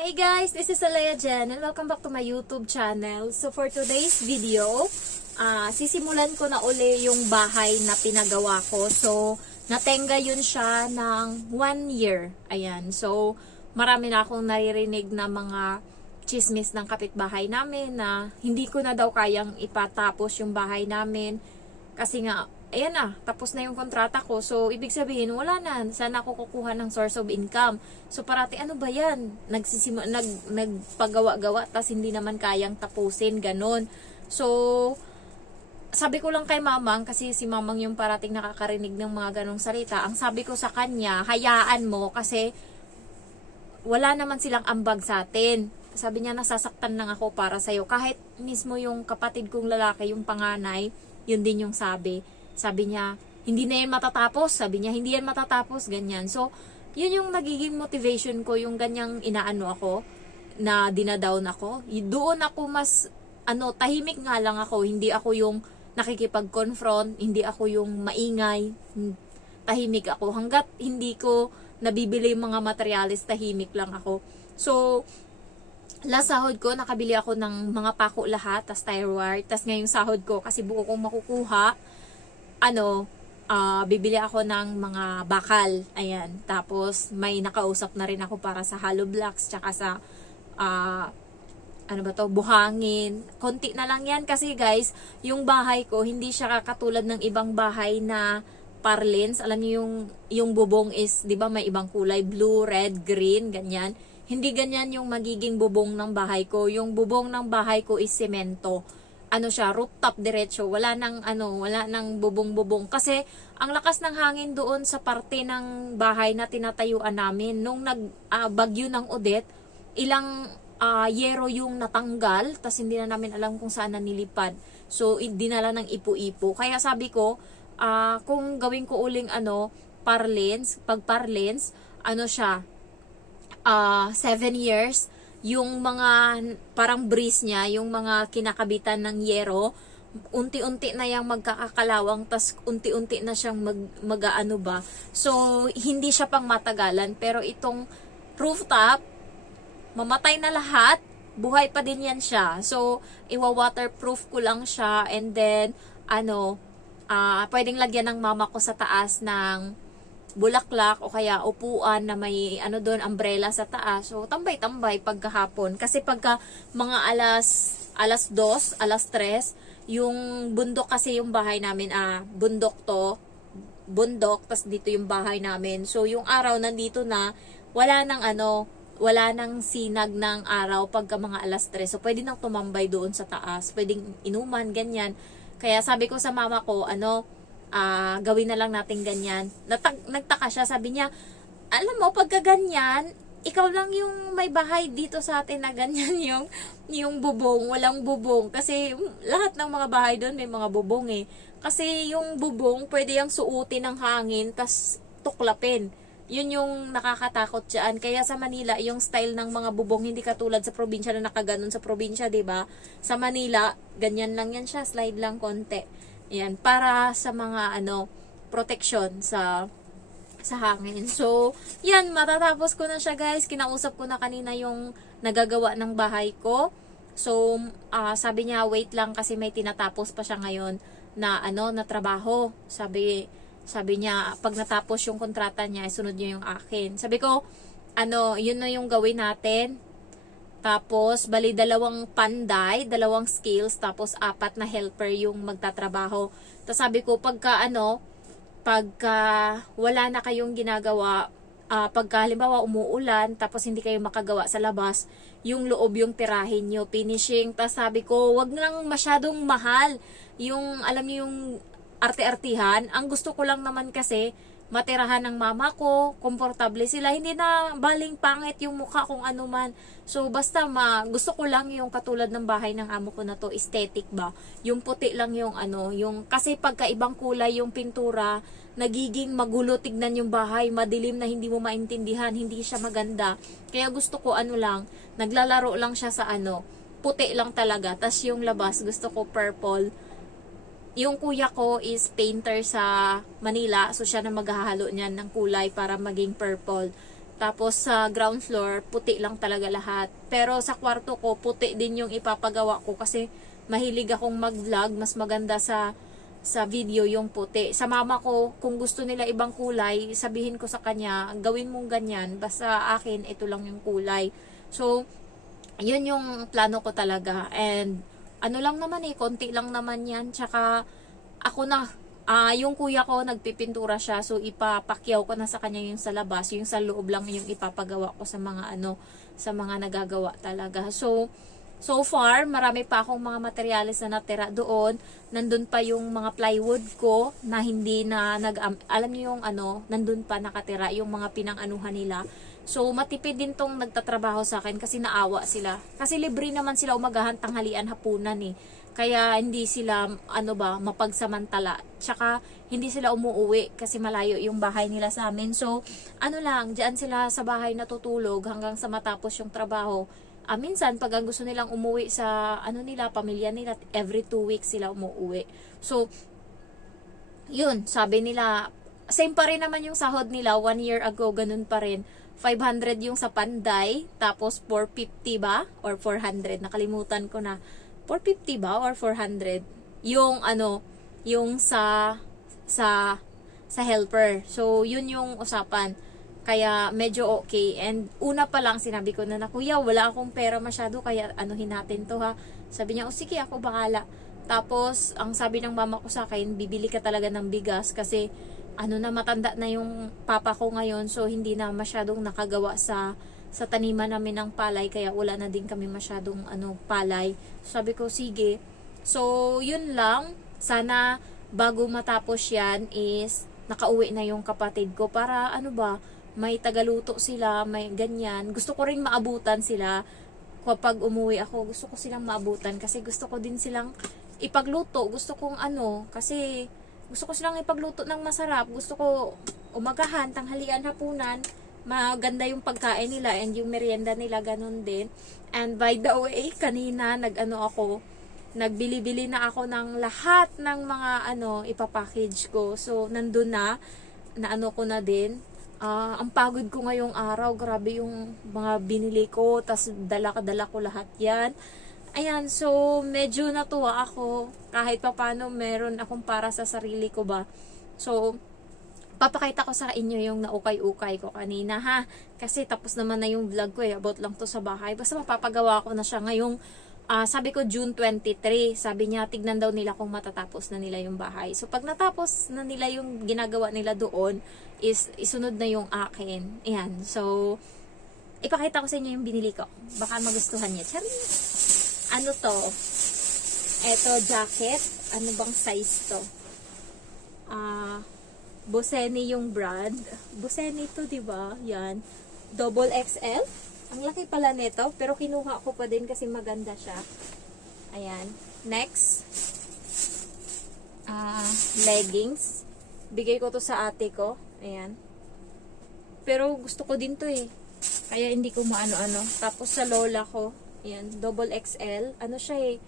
Hi guys, this is Alea Jen and welcome back to my YouTube channel. So for today's video, sisimulan ko na uli yung bahay na pinagawa ko. So natenga yun siya ng 1 year. Ayan, so marami na akong naririnig na mga chismis ng kapitbahay namin na hindi ko na daw kayang ipatapos yung bahay namin. Kasi nga, ayan na, tapos na yung kontrata ko. So, ibig sabihin, wala na. Saan ako kukuha ng source of income? So, parati, ano ba yan? Nagpagawa-gawa, tas hindi naman kayang tapusin, ganun. So, sabi ko lang kay mamang, kasi si mamang yung parating nakakarinig ng mga ganong salita. Ang sabi ko sa kanya, hayaan mo, kasi wala naman silang ambag sa atin. Sabi niya, nasasaktan lang ako para sa'yo. Kahit mismo yung kapatid kong lalaki, yung panganay, yun din yung sabi. Sabi niya, hindi na yan matatapos. Sabi niya, hindi yan matatapos. Ganyan. So, yun yung nagiging motivation ko, yung ganyang inaano ako, na dinadown ako. Doon ako mas, tahimik nga lang ako. Hindi ako yung nakikipag-confront. Hindi ako yung maingay. Tahimik ako. Hanggat hindi ko nabibili yung mga materialis, tahimik lang ako. So, last sahod ko, nakabili ako ng mga pako lahat, tas tirewire. Tas ngayong sahod ko, kasi buo kong makukuha, bibili ako ng mga bakal. Ayan. Tapos, may nakausap na rin ako para sa hollow blocks, tsaka sa, buhangin. Konti na lang yan kasi guys, yung bahay ko, hindi siya katulad ng ibang bahay na parlins. Alam niyo yung bubong is, di ba may ibang kulay, blue, red, green, ganyan. Hindi ganyan yung magiging bubong ng bahay ko. Yung bubong ng bahay ko is semento. Siya, rooftop diretso, wala nang bubong-bubong. Kasi, ang lakas ng hangin doon sa parte ng bahay na tinatayuan namin, nung bagyo ng Odette, ilang yero yung natanggal, tas hindi na namin alam kung saan na nilipad. So, dinala ng ipo-ipo. Kaya sabi ko, kung gawin ko uling pag parlins, siya, 7 years, yung mga parang breeze niya, yung mga kinakabitan ng yero, unti-unti na yung magkakakalawang, tas unti-unti na siyang mag-aano ba. So, hindi siya pang matagalan, pero itong rooftop, mamatay na lahat, buhay pa din yan siya. So, iwa-waterproof ko lang siya, and then, pwedeng lagyan ng mama ko sa taas ng bulaklak o kaya upuan na may doon, umbrella sa taas. So, tambay-tambay pagkahapon. Kasi pagka mga alas 2, alas 3, yung bundok kasi yung bahay namin, bundok, tas dito yung bahay namin. So, yung araw nandito na, wala nang sinag ng araw pagka mga alas 3. So, pwede nang tumambay doon sa taas. Pwedeng inuman, ganyan. Kaya sabi ko sa mama ko, gawin na lang natin ganyan. Nagtaka siya, sabi niya, alam mo, pagka ganyan, ikaw lang yung may bahay dito sa atin na ganyan yung bubong, walang bubong. Kasi lahat ng mga bahay doon may mga bubong eh. Kasi yung bubong, pwede yung suutin ng hangin, tas tuklapin. Yun yung nakakatakot dyan. Kaya sa Manila, yung style ng mga bubong, hindi katulad sa probinsya na nakaganon sa probinsya, diba? Sa Manila, ganyan lang yan siya, slide lang konti. Yan, para sa mga protection sa hangin. So, yan, matatapos ko na siya guys. Kinausap ko na kanina yung nagagawa ng bahay ko. So, sabi niya, wait lang kasi may tinatapos pa siya ngayon na na trabaho. Sabi niya, pag natapos yung kontrata niya, sunod niya yung akin. Sabi ko, yun na yung gawin natin. Tapos, bali 2 panday, 2 skills, tapos 4 na helper yung magtatrabaho. Tapos sabi ko, pagka wala na kayong ginagawa, pagka halimbawa umuulan, tapos hindi kayo makagawa sa labas, yung loob yung tirahin nyo, finishing. Tapos sabi ko, wag lang masyadong mahal. Yung, alam niyo yung arte-artihan. Ang gusto ko lang naman kasi, matirahan ng mama ko, komportable sila, hindi na baling pangit yung mukha kung ano man. So, basta gusto ko lang yung katulad ng bahay ng amo ko na to, aesthetic ba? Yung puti lang yung kasi pagka ibang kulay yung pintura, nagiging magulo tignan yung bahay, madilim na hindi mo maintindihan, hindi siya maganda. Kaya gusto ko lang, naglalaro lang siya sa puti lang talaga. Tas yung labas, gusto ko purple. Yung kuya ko is painter sa Manila, so siya na maghahalo niyan ng kulay para maging purple. Tapos sa ground floor, puti lang talaga lahat. Pero sa kwarto ko, puti din yung ipapagawa ko kasi mahilig akong mag-vlog. Mas maganda sa video yung puti. Sa mama ko, kung gusto nila ibang kulay, sabihin ko sa kanya, gawin mong ganyan. Basta akin, ito lang yung kulay. So, yun yung plano ko talaga. And, ano lang naman konti lang naman yan. Tsaka, ako na, yung kuya ko, nagpipintura siya. So, ipapakyaw ko na sa kanya yung sa labas. Yung sa loob lang yung ipapagawa ko sa mga sa mga nagagawa talaga. So far, marami pa akong mga materyales na natira doon. Nandun pa yung mga plywood ko na hindi na alam niyo yung nandun pa nakatira yung mga pinang-anuhan nila. So, matipid din tong nagtatrabaho sa akin kasi naawa sila. Kasi libre naman sila umagahan, tanghalian, hapunan Kaya hindi sila, mapagsamantala. Tsaka, hindi sila umuuwi kasi malayo yung bahay nila sa amin. So, dyan sila sa bahay natutulog hanggang sa matapos yung trabaho. Minsan, pag ang gusto nilang umuwi sa, pamilya nila, every 2 weeks sila umuuwi. So, yun, sabi nila, same pa rin naman yung sahod nila, 1 year ago, ganun pa rin. 500 yung sa Panday, tapos 450 ba? Or 400, nakalimutan ko na. 450 ba? Or 400? Yung, yung sa helper. So, yun yung usapan. Kaya, medyo okay. And, una pa lang, sinabi ko na kuya, wala akong pera masyado, kaya anuhin natin to ha. Sabi niya, sige, ako bahala. Tapos, ang sabi ng mama ko sa akin, bibili ka talaga ng bigas kasi, matanda na yung papa ko ngayon, so hindi na masyadong nakagawa sa taniman namin ng palay, kaya wala na din kami masyadong palay. Sabi ko, sige. So, yun lang. Sana, bago matapos yan is, nakauwi na yung kapatid ko para, may tagaluto sila, may ganyan. Gusto ko rin maabutan sila kapag umuwi ako. Gusto ko silang maabutan kasi gusto ko din silang ipagluto. Gusto kong kasi gusto ko silang ipagluto ng masarap. Gusto ko umagahan, tanghalian, hapunan. Maganda yung pagkain nila and yung merienda nila, ganun din. And by the way, kanina nagbili-bili na ako ng lahat ng mga ipapackage ko. So, nandun na ko na din. Ang pagod ko ngayong araw, grabe yung mga binili ko, tas dala ko lahat yan. Ayan, so medyo natuwa ako kahit papano meron akong para sa sarili ko ba. So, papakita ko sa inyo yung naukay-ukay ko kanina ha. Kasi tapos naman na yung vlog ko about lang to sa bahay. Basta mapapagawa ko na siya ngayong, sabi ko June 23. Sabi niya, tignan daw nila kung matatapos na nila yung bahay. So, pag natapos na nila yung ginagawa nila doon, isunod na yung akin. Ayan, so, ipakita ko sa inyo yung binili ko. Baka magustuhan niya. Charis! Ano to? Eto, jacket. Ano bang size to? Boseni yung brand. Boseni to, diba? Yan. Double XL. Ang laki pala nito, pero kinuha ko pa din kasi maganda siya. Ayan. Next. Leggings. Bigay ko to sa ate ko. Ayan. Pero gusto ko din to Kaya hindi ko maano-ano. Tapos sa lola ko, ayan, double XL. Ano siya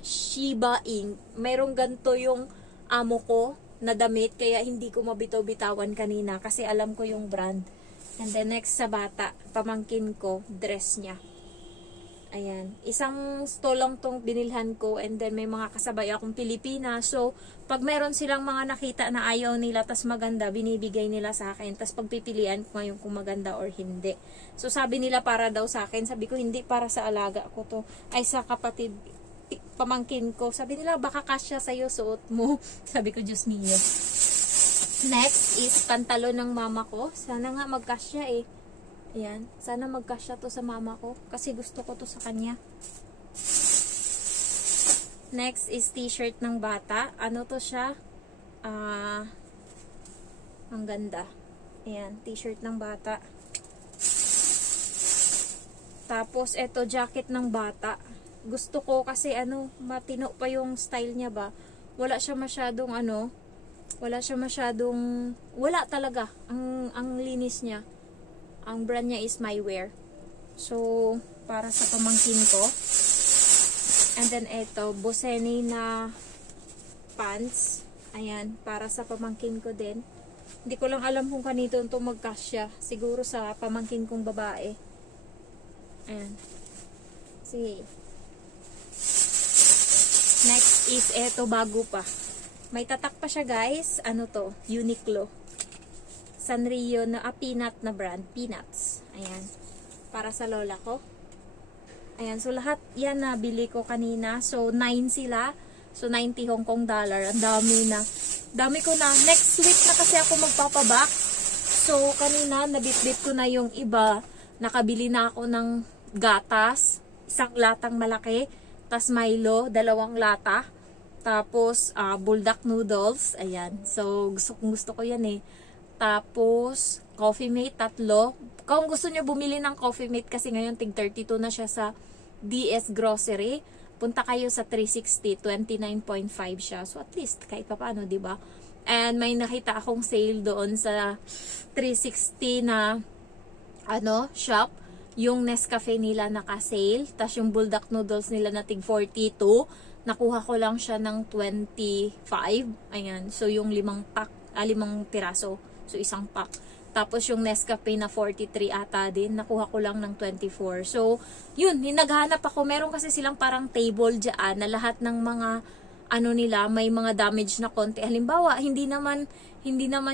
Shiba Ink. Merong ganito yung amo ko na damit, kaya hindi ko mabitaw-bitawan kanina kasi alam ko yung brand. And then next sa bata, pamangkin ko, dress niya. Ayan. Isang stall lang tong binilhan ko and then may mga kasabay akong Pilipina. So, pag meron silang mga nakita na ayaw nila tas maganda, binibigay nila sa akin. Tas pagpipilian ko ngayon kung maganda or hindi. So, sabi nila para daw sa akin. Sabi ko, hindi, para sa alaga ko to. Ay, sa kapatid, pamangkin ko. Sabi nila, baka kasya sa'yo, suot mo. Sabi ko, Diyos mio. Next is pantalon ng mama ko. Sana nga magkasya Ayan. Sana magkasya to sa mama ko. Kasi gusto ko to sa kanya. Next is t-shirt ng bata. Ano to siya? Ang ganda. Ayan. T-shirt ng bata. Tapos, eto jacket ng bata. Gusto ko kasi matino pa yung style niya ba. Wala siya masyadong wala talaga. Ang linis niya. Ang brand niya is MyWear. So, para sa pamangkin ko. And then, eto, Boseni na pants. Ayan, para sa pamangkin ko din. Hindi ko lang alam kung kanito ito magkasya. Siguro sa pamangkin kong babae. Ayan. Sige. Next is eto, bago pa. May tatak pa siya guys. Ano to? Uniqlo. Sanrio na peanut na brand. Peanuts. Ayan. Para sa lola ko. Ayan. So lahat yan nabili ko kanina. So 9 sila. So 90 Hong Kong dollar. Ang dami na. Dami ko na. Next week na kasi ako magpapabox. So kanina nabitbit ko na yung iba. Nakabili na ako ng gatas. Isang latang malaki. Tas Milo. 2 lata. Tapos bulldog noodles. Ayan. So gusto ko yan eh. Tapos Coffee Mate 3. Kung gusto nyo bumili ng Coffee Mate kasi ngayon tig 32 na siya sa DS Grocery. Punta kayo sa 360, 29.5 siya. So, at least, kahit pa paano, diba? And may nakita akong sale doon sa 360 na, shop. Yung Nescafe nila naka-sale. Tapos yung bulldog noodles nila na tig 42. Nakuha ko lang siya ng 25. Ayan. So, yung 5 piraso. So, isang pack. Tapos yung Nescafe na 43 ata din, nakuha ko lang ng 24. So, yun, naghahanap ako. Meron kasi silang parang table dyan na lahat ng mga, nila, may mga damage na konti. Halimbawa, hindi naman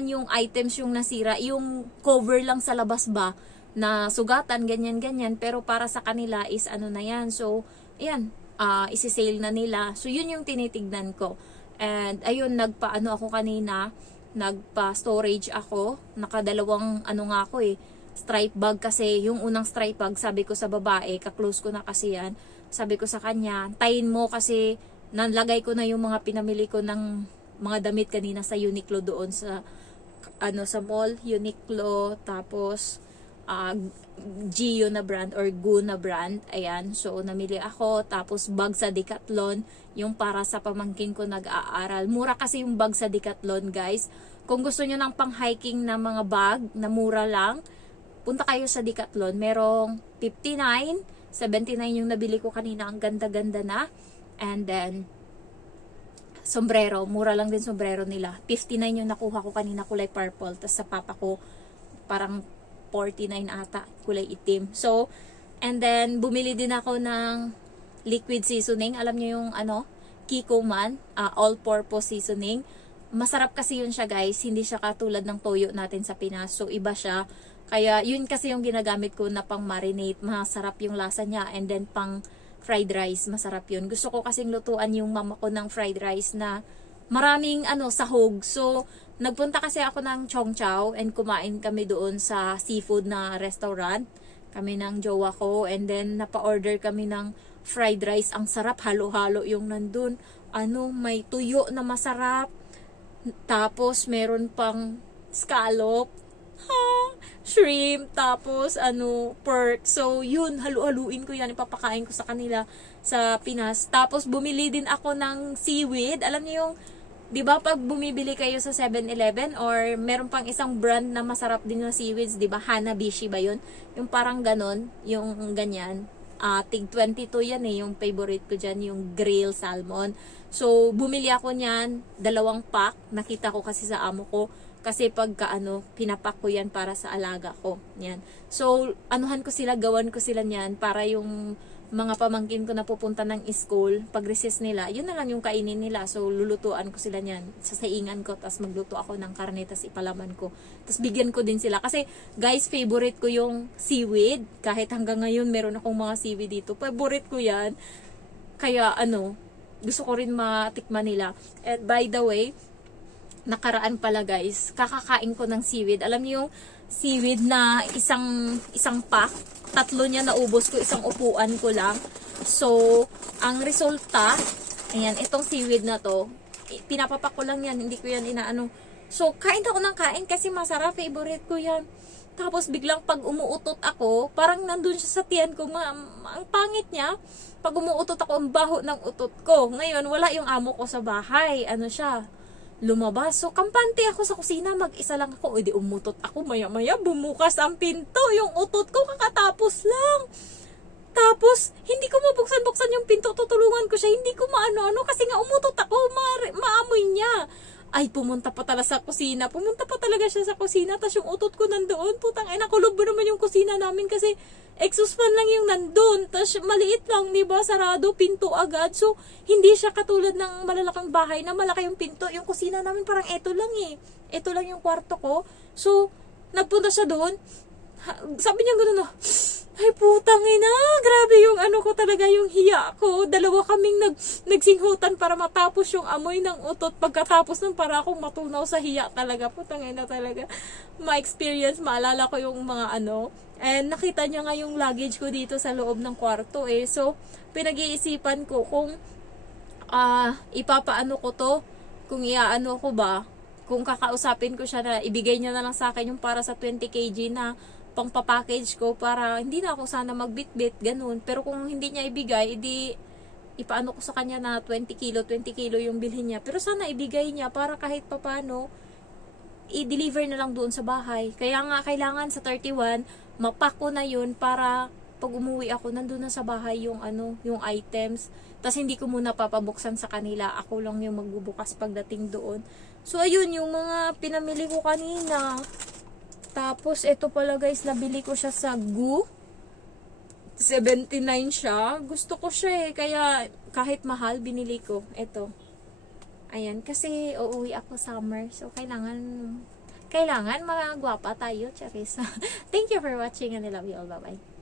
yung items yung nasira, yung cover lang sa labas ba, na sugatan, ganyan-ganyan. Pero para sa kanila is na yan. So, ayan, isi-sale na nila. So, yun yung tinitignan ko. And, ayun, ako kanina, nagpa-storage ako. Nakadalawang nga ako stripe bag kasi yung unang stripe bag sabi ko sa babae, ka-close ko na kasi yan. Sabi ko sa kanya, tayin mo kasi nalagay ko na yung mga pinamili ko ng mga damit kanina sa Uniqlo doon sa sa mall, Uniqlo, tapos Gio na brand or Gu na brand. Ayan, so namili ako. Tapos bag sa Decathlon, yung para sa pamangkin ko nag-aaral. Mura kasi yung bag sa Decathlon, guys. Kung gusto nyo ng pang-hiking na mga bag na mura lang, punta kayo sa Decathlon. Merong 59, 79 yung nabili ko kanina. Ang ganda-ganda na. And then, sombrero. Mura lang din sombrero nila. 59 yung nakuha ko kanina, kulay purple. Tapos sa papa ko, parang 49 ata, kulay itim. So, and then, bumili din ako ng liquid seasoning. Alam nyo yung, Kiko Man, all-purpose seasoning. Masarap kasi yun siya, guys. Hindi siya katulad ng toyo natin sa Pinas. So, iba siya. Kaya, yun kasi yung ginagamit ko na pang marinate. Masarap yung lasa niya. And then, pang fried rice. Masarap yun. Gusto ko kasing lutuan yung mama ko ng fried rice na maraming, sahog. So, nagpunta kasi ako ng Chong Chow and kumain kami doon sa seafood na restaurant. Kami ng jowa ko and then napa-order kami ng fried rice. Ang sarap, halo-halo yung nandun. May tuyo na masarap. Tapos meron pang scallop, shrimp, tapos pork. So yun, halu-haluin ko yan, ipapakain ko sa kanila sa Pinas. Tapos bumili din ako ng seaweed. Alam niyo yung, di ba pag bumibili kayo sa 7-Eleven or meron pang isang brand na masarap din na seaweeds, di ba? Hanabishi ba yun? Yung parang ganon, yung ganyan. Tig 22 yan yung favorite ko dyan, yung grill salmon. So, bumili ako niyan, 2 pack. Nakita ko kasi sa amo ko. Kasi pagka pinapak ko yan para sa alaga ko. Yan. So, anuhan ko sila, gawan ko sila niyan para yung mga pamangkin ko na pupunta ng school, pag recess nila, yun na lang yung kainin nila. So, lulutuan ko sila niyan. Sasaingan ko, tapos magluto ako ng karne, tapos ipalaman ko. Tapos bigyan ko din sila. Kasi, guys, favorite ko yung seaweed. Kahit hanggang ngayon, meron akong mga seaweed dito. Favorite ko yan. Kaya, gusto ko rin matikman nila. And by the way, nakaraan pala, guys, kakakain ko ng seaweed. Alam niyo yung seaweed na isang pack, 3 niya naubos ko, isang upuan ko lang. So, ang resulta, ayan, itong seaweed na to, pinapapak ko lang yan, hindi ko yan inaano. So, kain ako ng kain kasi masarap, favorite ko yan. Tapos, biglang pag umuutot ako, parang nandun siya sa tiyan ko, ang pangit niya. Pag umuutot ako, ang baho ng utot ko. Ngayon, wala yung amo ko sa bahay. Lumabas. So, kampante ako sa kusina. Mag-isa lang ako. O, di umutot ako. Maya-maya, bumukas ang pinto. Yung utot ko, kakatapos lang. Tapos, hindi ko mabuksan-buksan yung pinto. Tutulungan ko siya. Hindi ko maano-ano. Kasi nga, umutot ako. Maamoy niya. Ay, pumunta pa talaga sa kusina. Pumunta pa talaga siya sa kusina. Tapos yung utot ko nandoon. Putang ina, kulob ba naman yung kusina namin kasi exhaust fan lang yung nandun. Tapos maliit lang, di ba? Sarado, pinto agad. So, hindi siya katulad ng malalaking bahay na malaki yung pinto. Yung kusina namin parang eto lang eh. Eto lang yung kwarto ko. So, nagpunta siya doon. Sabi niya gano'n, ay putang ina, grabe yung ano ko talaga, yung hiya ko. Dalawa kaming nagsinghutan para matapos yung amoy ng utot. Pagkatapos nun, para akong matunaw sa hiya talaga. Putang ina talaga. Ma-experience, maalala ko yung mga ano. And nakita niya nga yung luggage ko dito sa loob ng kwarto eh. So, pinag-iisipan ko kung ipapaano ko to, kung iaano ko ba, kung kakausapin ko siya na ibigay niya na lang sa akin yung para sa 20 kg na pang papackage ko para hindi na ako sana magbitbit, ganun. Pero kung hindi niya ibigay, edi ipaano ko sa kanya na 20 kilo yung bilhin niya. Pero sana ibigay niya para kahit papano, i-deliver na lang doon sa bahay. Kaya nga, kailangan sa 31, mapak ko na yun para pag umuwi ako, nandun na sa bahay yung ano, yung items. Tapos hindi ko muna papabuksan sa kanila. Ako lang yung magbubukas pagdating doon. So, ayun, yung mga pinamili ko kanina. Tapos, ito pala guys, nabili ko siya sa GU. 79 siya. Gusto ko siya eh. Kaya, kahit mahal, binili ko. Ito. Ayan, kasi uuwi ako summer. So, kailangan magwapa tayo, Charis. Thank you for watching and I love you all. Bye-bye.